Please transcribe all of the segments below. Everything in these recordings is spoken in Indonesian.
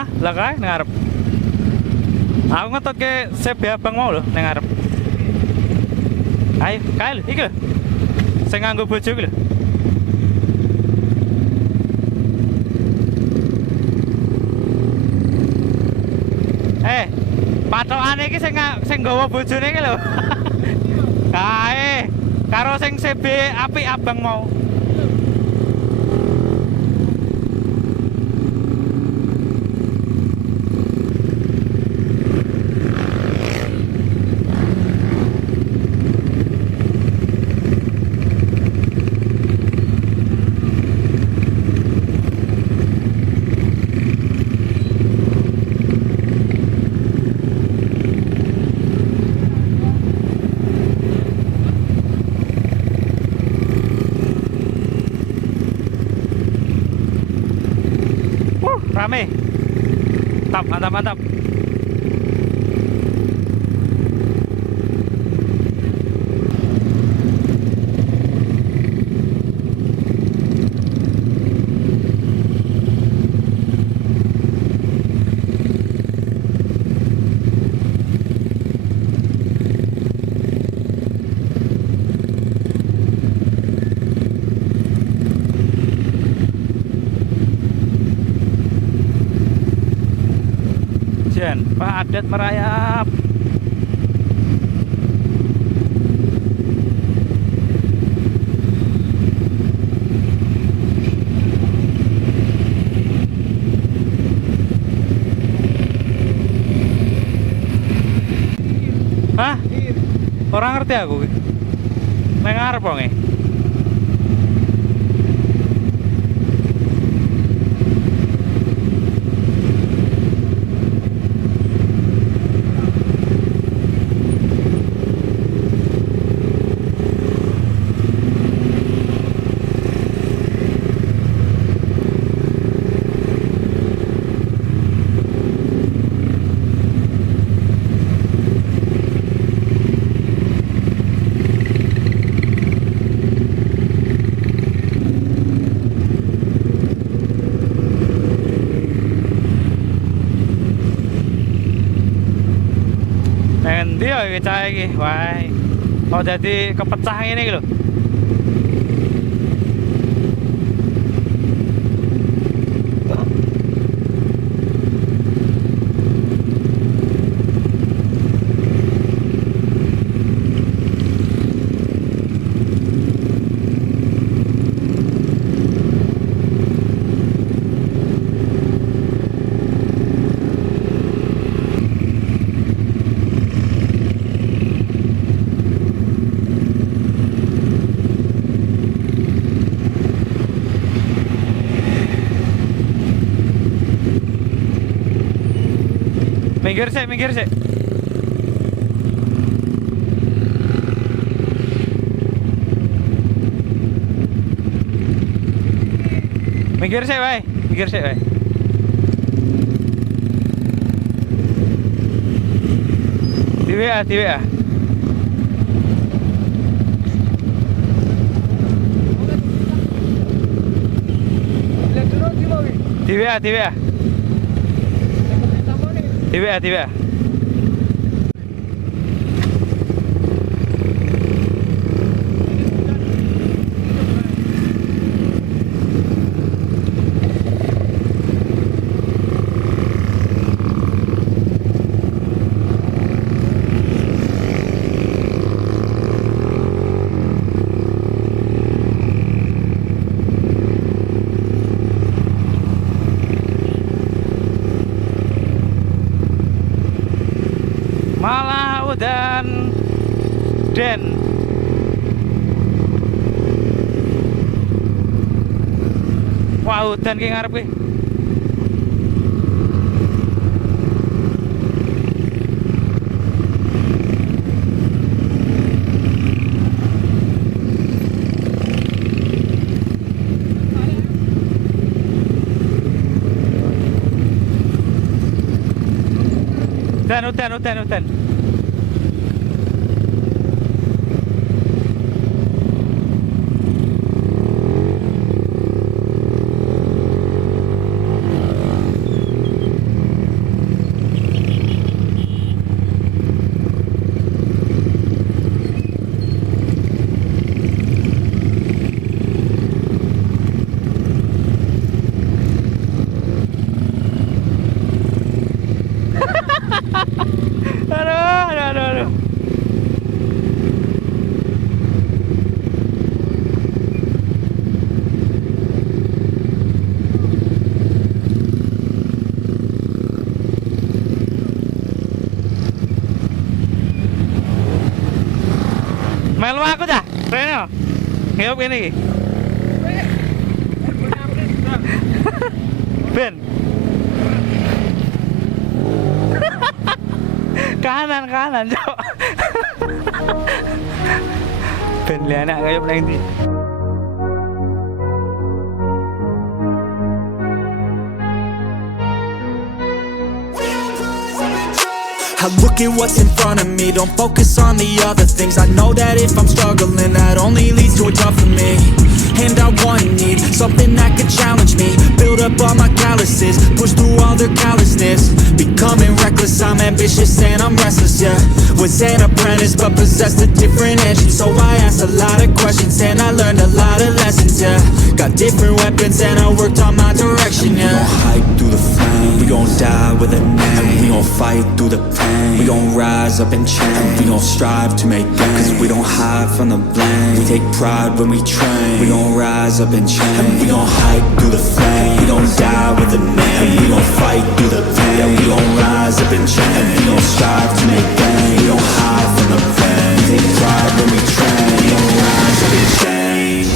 Hah? Lah kae nang ngarep. Aku ngetokke CB abang mau lho nang ngarep. Ayo, kae lho, iki lho. Sing nganggo bojo iki lho. Patokane iki sing nggawa bojone iki lho. Kae karo sing CB apik abang mau. Rame. Mantap, mantap. Padat merayap. Hah? Orang ngerti aku. Nang ngarep wong e. Endi ya iki cah iki, wae. Oh jadi kepecah ngene iki lho. Minggir sih, minggir sih. Minggir sih, wae. Minggir sih, wae. Di WA, di WA. Di WA, di WA. Di WA, di WA. Malah udan den. Wah udan ki ngarep ki. Udan. rumah aku dah. Reno. Ngiyop ini. Ben. kanan, Cok. Ben le anak ngiyop nang ndi. I look at what's in front of me, don't focus on the other things. I know that if I'm struggling, that only leads to a tough for me. And I want and need something that could challenge me, build up all my calluses, push through all their callousness. Becoming reckless, I'm ambitious and I'm restless, yeah. Was an apprentice but possessed a different engine, so I asked a lot of questions and I learned a lot of lessons, yeah. Got different weapons and I worked on my direction, yeah. We gon' hike through the flame, we gon' die with a name. We gon' fight through the pain, we gon' rise up and change. We gon' strive to make gains, cause we don't hide from the blame. We take pride when we train, we gon' rise up and change. We gon' hike through the flame, we gon' die with a name. We gon' fight through the pain, yeah, we gon' rise up and change. We gon' strive to make gains, we don't hide from the pain. We take pride when we train, we gon' rise up and change.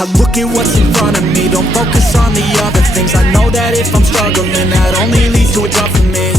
I look at what's in front of me, don't focus on the other things. I know that if I'm struggling, that only leads to a tough for me.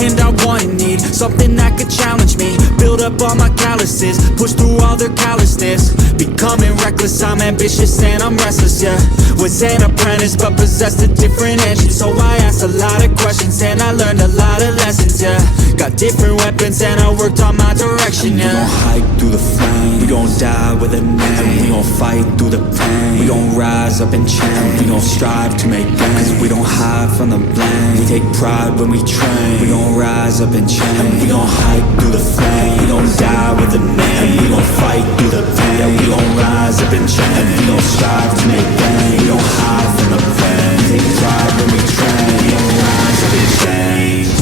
And I want and need something that could challenge me, build up all my calluses, push through all their callousness. Becoming reckless, I'm ambitious and I'm restless, yeah. Was an apprentice but possessed a different engine, so I asked a lot of questions and I learned a lot of lessons, yeah. Got different weapons and I worked on my direction, yeah. We gon' hike through the flame, we gon' die with a name. We gon' fight through the pain, we gon' rise up and change. We gon' strive to make gains, cause we don't hide from the blame. We take pride when we train, we gon' rise up and change. We gon' hike through the flame, we gon' die with a name. We gon' fight through the pain, yeah, we gon' rise up and change. We gon' strive to make gains, we don't hide from the pain. We take pride when we train, we gon' rise up and change.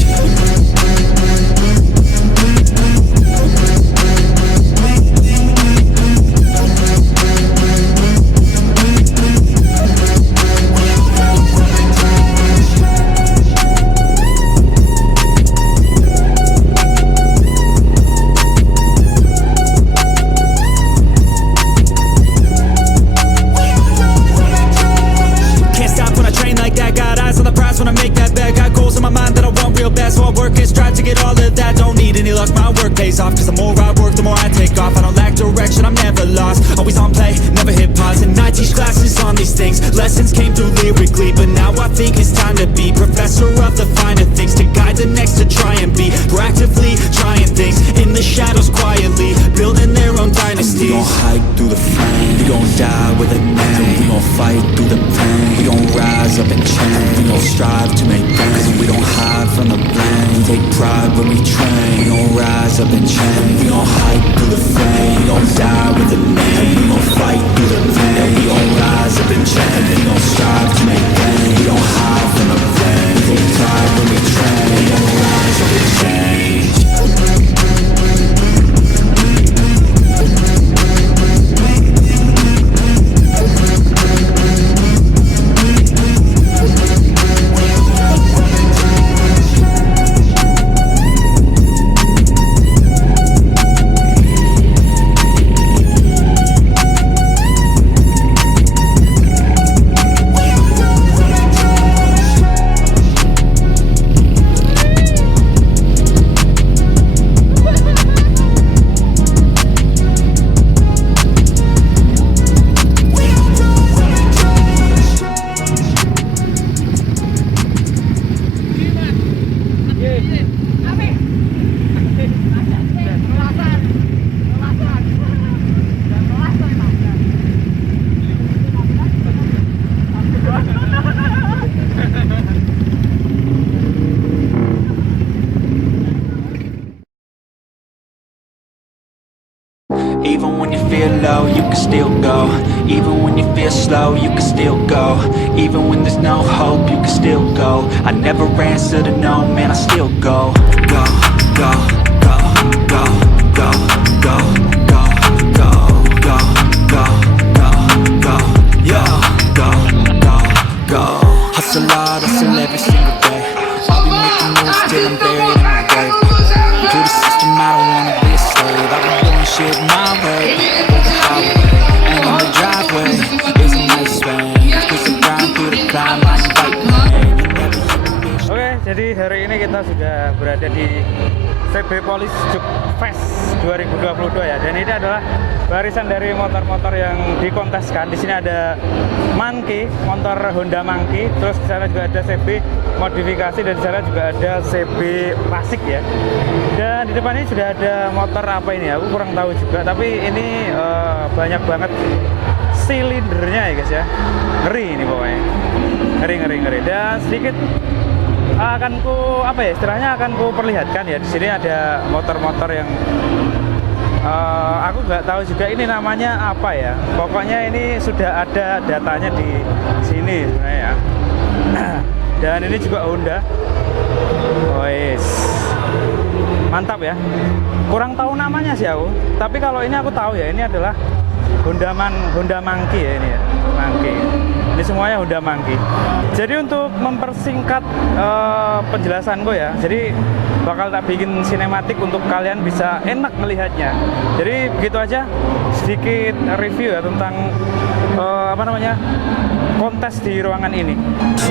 Off, cause the more I work, the more I take off. I don't lack direction, I'm never lost. Always on play, never hit pause. And I teach classes on these things. Lessons came through lyrically, but now I think it's time to be professor of the finer things, to guide the next to try and be proactively trying things in the shadows quietly, building their own dynasty. We gon' hike through the flame, we gon' die with a name. We gon' fight through the pain, we gon' rise up and change. We gon' strive to make gains, we don't hide from the blame. We take pride when we train, we gon' rise up and change. We gon' hike through the flame, we gon' die with a name. We gon' fight through the pain, we gon' rise up and change. We gon' strive to make gains, we don't hide from the blame. We take pride when we train, we gon' rise up and change. low, you can still go. Even when you feel slow, you can still go. Even when there's no hope, you can still go. I never answer to no, man, I still go. Go, go, go, go, go, go, go, go, go, go, go, go, yo, go, go, go. Hustle hard, hustle every single day. I'll be making moves till I'm buried in my grave. To the system, I don't wanna be a slave. I've been doing shit my way, the highway, and on the driveway is a nice range. Push the grind through the climb, I invite pain. Oke, jadi hari ini kita sudah berada di CB Police Juk Fest 2022 ya. Dan ini adalah barisan dari motor-motor yang dikonteskan. Di sini ada Monkey, motor Honda Monkey. Terus di sana juga ada CB modifikasi dan di sana juga ada CB klasik ya. Dan di depan ini sudah ada motor apa ini? Aku kurang tahu juga. Tapi ini banyak banget silindernya ya guys ya. Ngeri ini pokoknya. Ngeri. Dan sedikit akan ku apa ya istilahnya akan ku perlihatkan ya. Di sini ada motor-motor yang aku nggak tahu juga ini namanya apa ya. Pokoknya ini sudah ada datanya di sini sebenarnya ya. Dan ini juga Honda. Oh yes. Mantap ya. Kurang tahu namanya sih aku. Tapi kalau ini aku tahu ya, ini adalah Honda Monkey ya ini ya. Monkey. Ini semuanya Honda Monkey. Jadi untuk mempersingkat penjelasanku ya, jadi bakal tak bikin sinematik untuk kalian bisa enak melihatnya. Jadi begitu aja sedikit review ya tentang apa namanya kontes di ruangan ini.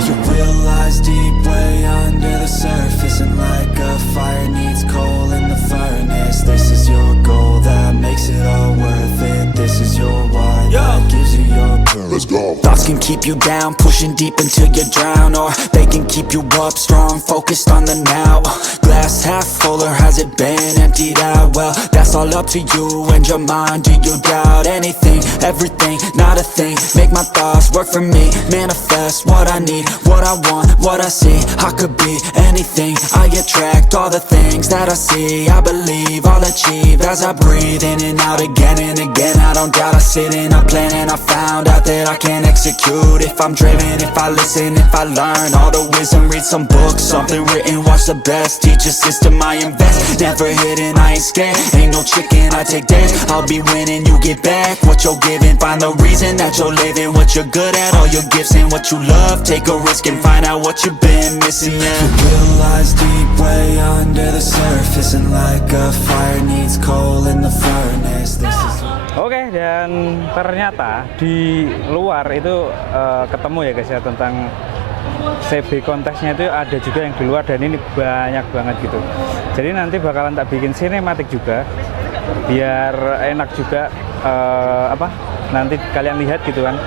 You realize deep way under the surface, and like a fire needs coal in the furnace. This is your goal that makes it all worth it. This is your why that gives you your purpose. Let's go. Thoughts can keep you down, pushing deep until you drown, or they can keep you up strong, focused on the now. Glass half full, or has it been emptied out? Well, that's all up to you and your mind. Do you doubt anything, everything, not a thing? Make my thoughts work for me, manifest what I need, what I want, what I see. I could be anything, I attract all the things that I see. I believe I'll achieve as I breathe in and out again and again. I don't doubt, I sit and I plan, and I found out that I can execute if I'm driven, if I listen, if I learn all the wisdom. Read some books, something written, watch the best, teach a system I invest. Never hidden, I ain't scared, ain't no chicken, I take dares. I'll be winning, you get back what you're giving. Find the reason that you're living, what you're good at, all your gifts and what you love. Take a risk and find out what you've been missing. Yeah. You realize deep way under the surface, and like a fire needs coal in the furnace. This is... Oke, dan ternyata di luar itu ketemu ya guys ya tentang CB kontesnya itu ada juga yang di luar, dan ini banyak banget gitu. Jadi nanti bakalan tak bikin sinematik juga biar enak juga nanti kalian lihat gitu kan.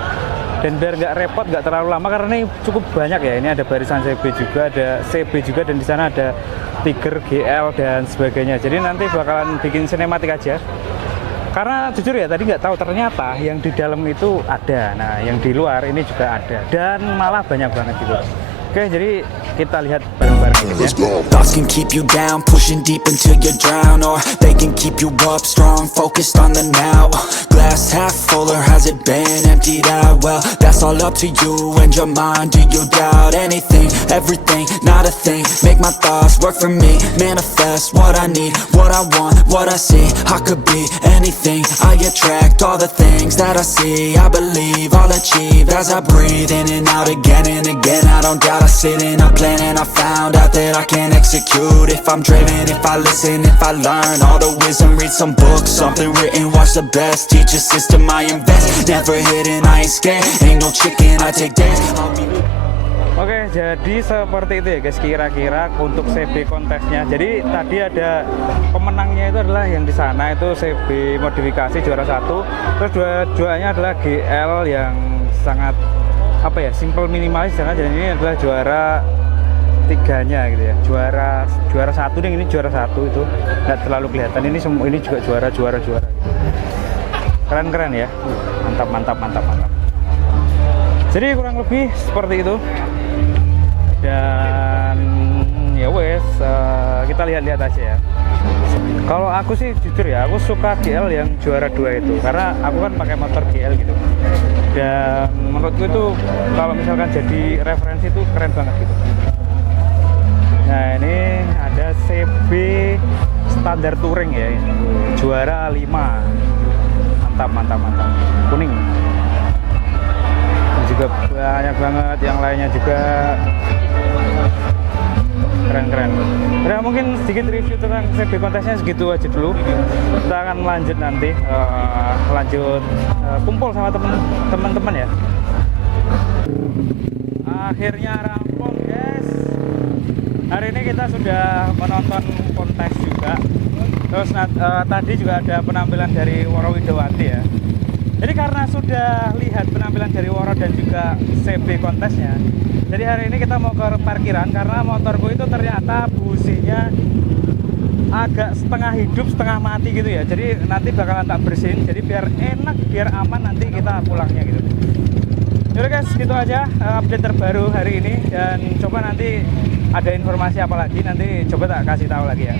Dan biar nggak repot, nggak terlalu lama karena ini cukup banyak ya. Ini ada barisan CB juga, ada CB juga, dan di sana ada Tiger, GL dan sebagainya. Jadi nanti bakalan bikin sinematik aja. Karena jujur ya tadi nggak tahu ternyata yang di dalam itu ada. Nah yang di luar ini juga ada dan malah banyak banget gitu. Oke, jadi kita lihat bareng-bareng ya. Thoughts can keep you down, pushing deep until you drown, or they can keep you up strong, focused on the now. Glass half full, or has it been emptied out? Well, that's all up to you and your mind. Do you doubt anything, everything, not a thing? Make my thoughts work for me, manifest what I need, what I want, what I see. I could be anything, I attract all the things that I see. I believe I'll achieve as I breathe in and out again and again. I don't doubt, I sit and I plan, and I found out that I can execute if I'm driven, if I listen, if I learn all the wisdom. Read some books, something written, watch the best, teach a system I invest. Never hidden, I ain't scared, ain't no chicken, I take dares. Oke, jadi seperti itu ya guys kira-kira untuk CB kontesnya. Jadi tadi ada pemenangnya itu adalah yang di sana itu CB modifikasi juara 1. Terus dua-duanya adalah GL yang sangat apa ya, simple minimalis, dan ini adalah juara 3-nya gitu ya. Juara 1 dan ini juara 1 itu nggak terlalu kelihatan. Ini juga juara gitu. Keren ya. Mantap. Jadi kurang lebih seperti itu. Dan ya wes kita lihat-lihat aja ya. Kalau aku sih jujur ya, aku suka GL yang juara 2 itu karena aku kan pakai motor GL gitu. Dan menurutku itu kalau misalkan jadi referensi itu keren banget gitu. Nah ini ada CB standar touring ya, juara 5. Mantap. Kuning. Dan juga banyak banget yang lainnya juga. Keren. Nah, mungkin sedikit review tentang CB Kontesnya segitu aja dulu. Kita akan lanjut nanti, kumpul sama teman-teman ya. Akhirnya rampung guys. Hari ini kita sudah menonton kontes juga. Terus tadi juga ada penampilan dari Woro Widowati ya. Jadi karena sudah lihat penampilan dari Woro dan juga CB Kontesnya, jadi hari ini kita mau ke parkiran karena motorku itu ternyata businya agak setengah hidup setengah mati gitu ya. Jadi nanti bakalan tak bersihin, jadi biar enak, biar aman nanti kita pulangnya gitu. Yaudah guys, gitu aja update terbaru hari ini. Dan coba nanti ada informasi apa lagi, nanti coba tak kasih tahu lagi ya.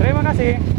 Terima kasih.